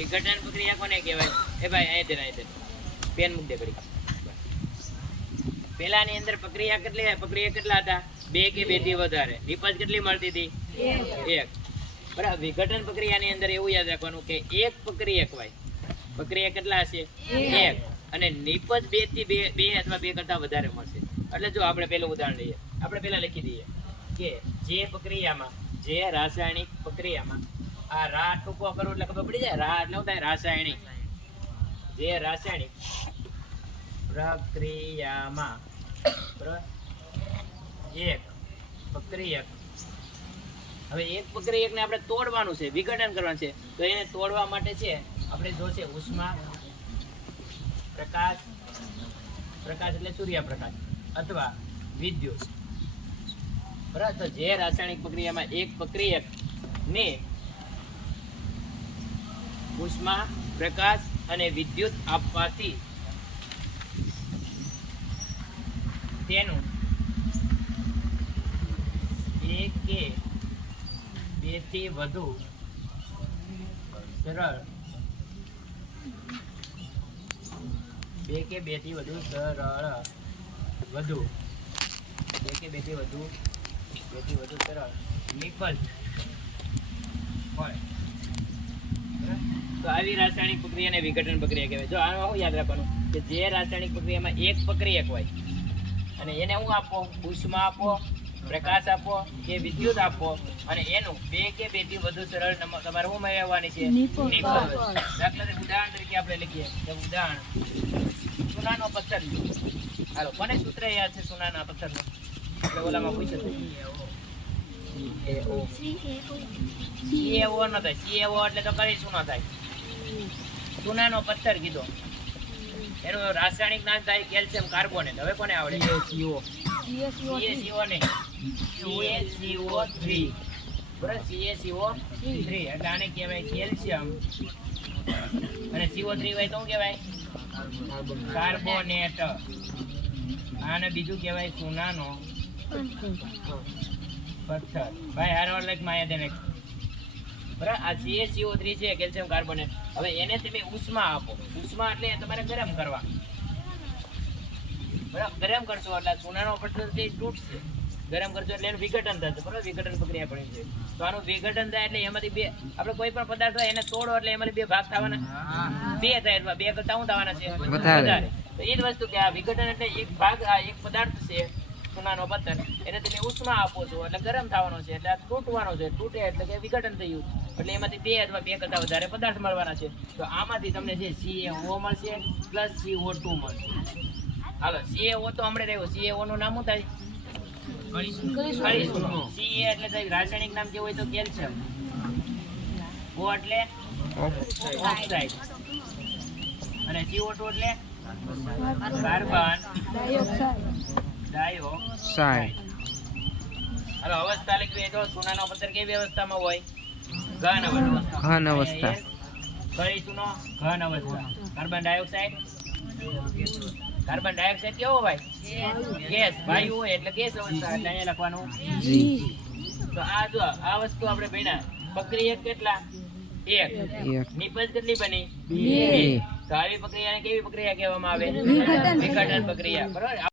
વિઘટન પ્રક્રિયા કોને કહેવાય? એ ભાઈ અહીં પેન મૂક દે ઘડી. પેલાની અંદર પ્રક્રિયા કેટલા હતા? 2 કે 2 થી વધારે. નિપજ કેટલી મળતી હતી? 1. બરાબર. વિઘટન પ્રક્રિયાની અંદર એવું યાદ રાખવાનું કે એક પ્રક્રિયક હોય. પ્રક્રિયા કેટલા હશે? 1. અને નિપજ 2 થી 2 અથવા 2 કરતા વધારે મળશે. એટલે જો આપણે પેલું ઉદાહરણ લઈએ. આપણે પેલા લખી દઈએ કે જે રાસાયણિક પ્રક્રિયામાં આ રા ટૂંકો કરવું એટલે ખબર પડી જાય. રા એટલે શું થાય? રાસાયણિક. જે રાસાયણિક પ્રક્રિયામાં બરાબર એક પ્રક્રિયક, હવે એક પ્રક્રિયકને આપણે તોડવાનું છે, વિઘટન કરવાનું છે, તો એને તોડવા માટે છે આપણે જોશે ઉષ્મા, પ્રકાશ એટલે સૂર્યપ્રકાશ અથવા વિદ્યુત. બરાબર. તો જે રાસાયણિક પ્રક્રિયામાં એક પ્રક્રિયક ને ઉષ્મા, પ્રકાશ અને વિદ્યુત આપવાથી તેનું 1 કે 2 થી વધુ સરળ 2 કે 2 થી વધુ સરળ નિપજ હોય તો આવી રાસાયણિક પ્રક્રિયાને વિઘટન પ્રક્રિયા કહેવાય. જો આમાં શું યાદ રાખવાનું કે જે રાસાયણિક પ્રક્રિયામાં એક પ્રક્રિયક હોય અને એને હું આપો? ઉષ્મા આપો, પ્રકાશ આપો કે વિદ્યુત આપો, અને એનું 2 કે 2 થી વધુ સરળ તમારે શું મેળવવાની છે? નિપજ. દાખલા તરીકે ઉદાહરણ તરીકે આપણે લખીએ કે ઉદાહરણ સોનાનો પથ્થર. હાલો, કોને સૂત્ર યાદ છે સોનાના પથ્થરનું? આપણે ઓલામાં પૂછ્યું CaO ન થાય. CaO એટલે તો કઈ શું ન થાય? સોનાનો પથ્થર કીધો. એનું રાસાયણિક નામ થાય કેલ્શિયમ કાર્બોનેટ. હવે કોને આવડે? CaCO નહીં, CaCO3. બરાબર. CaCO3 એટલે આને કહેવાય કેલ્શિયમ, અને CO3 હોય તો શું કહેવાય? કાર્બોનેટ. આને બીજું કહેવાય સોનાનો પથ્થર. ભાઈ હારવાર લાઈક માયા દેને. બરાબર. આ CaCO3 છે કેલ્શિયમ કાર્બોનેટ. હવે એને તમે ઉષ્મા આપો. ઉષ્મા એટલે તમારે ગરમ કરવા. બરાબર. ગરમ કરશો એટલે સોનાનો પથ્થર તૂટશે. ગરમ કરશો એટલે એનું વિઘટન થશે. બરાબર. વિઘટન પ્રક્રિયા પણ છે. તો આનું વિઘટન થાય એટલે એમાંથી 2, આપણે કોઈ પણ પદાર્થ હોય એને તોડો એટલે એમાંથી 2 ભાગ થવાના. 2 થાય એટલે 2 કરતા શું થવાના છે? વધારે. તો એ જ વસ્તુ કે આ વિઘટન એટલે એક ભાગ, આ એક પદાર્થ છે સોનાનો પથ્થર, એને તમે ઉષ્મા આપો છો એટલે ગરમ થવાનો છે, એટલે આ તૂટવાનો છે. તૂટે એટલે કે વિઘટન થયું, એટલે એમાંથી 2 અથવા 2 કરતા વધારે પદાર્થ મળવાના છે. તો આમાંથી તમને જે CaO મળશે પ્લસ CO2 મળશે. હાલો, CaO તો હમણાં રહ્યો. CaO નું નામ શું થાય? Ca એટલે રાસાયણિક નામ કેવું હોય તો કેલ્શિયમ. O એટલે ઓક્સાઇડ, અને CO2 એટલે કાર્બન ડાયોક્સાઇડ. હાલો, અવસ્થા લખવી તો સોનાનો પથ્થર કેવી અવસ્થામાં હોય? ઘન અવસ્થા. કળીસુનો ઘન અવસ્થા. કાર્બન ડાયોક્સાઇડ કેવો હોય? ગેસ. વાયુ હોય એટલે ગેસ અવસ્થા. એટલે અહીંયા લખવાનું G. તો આ જો આ વસ્તુ આપણે ભણ્યા. પ્રક્રિયક કેટલા? 1. નિપજ કેટલી બની? 2. તો આવી પ્રક્રિયાને કેવી પ્રક્રિયા કહેવામાં આવે? વિઘટન પ્રક્રિયા. બરાબર.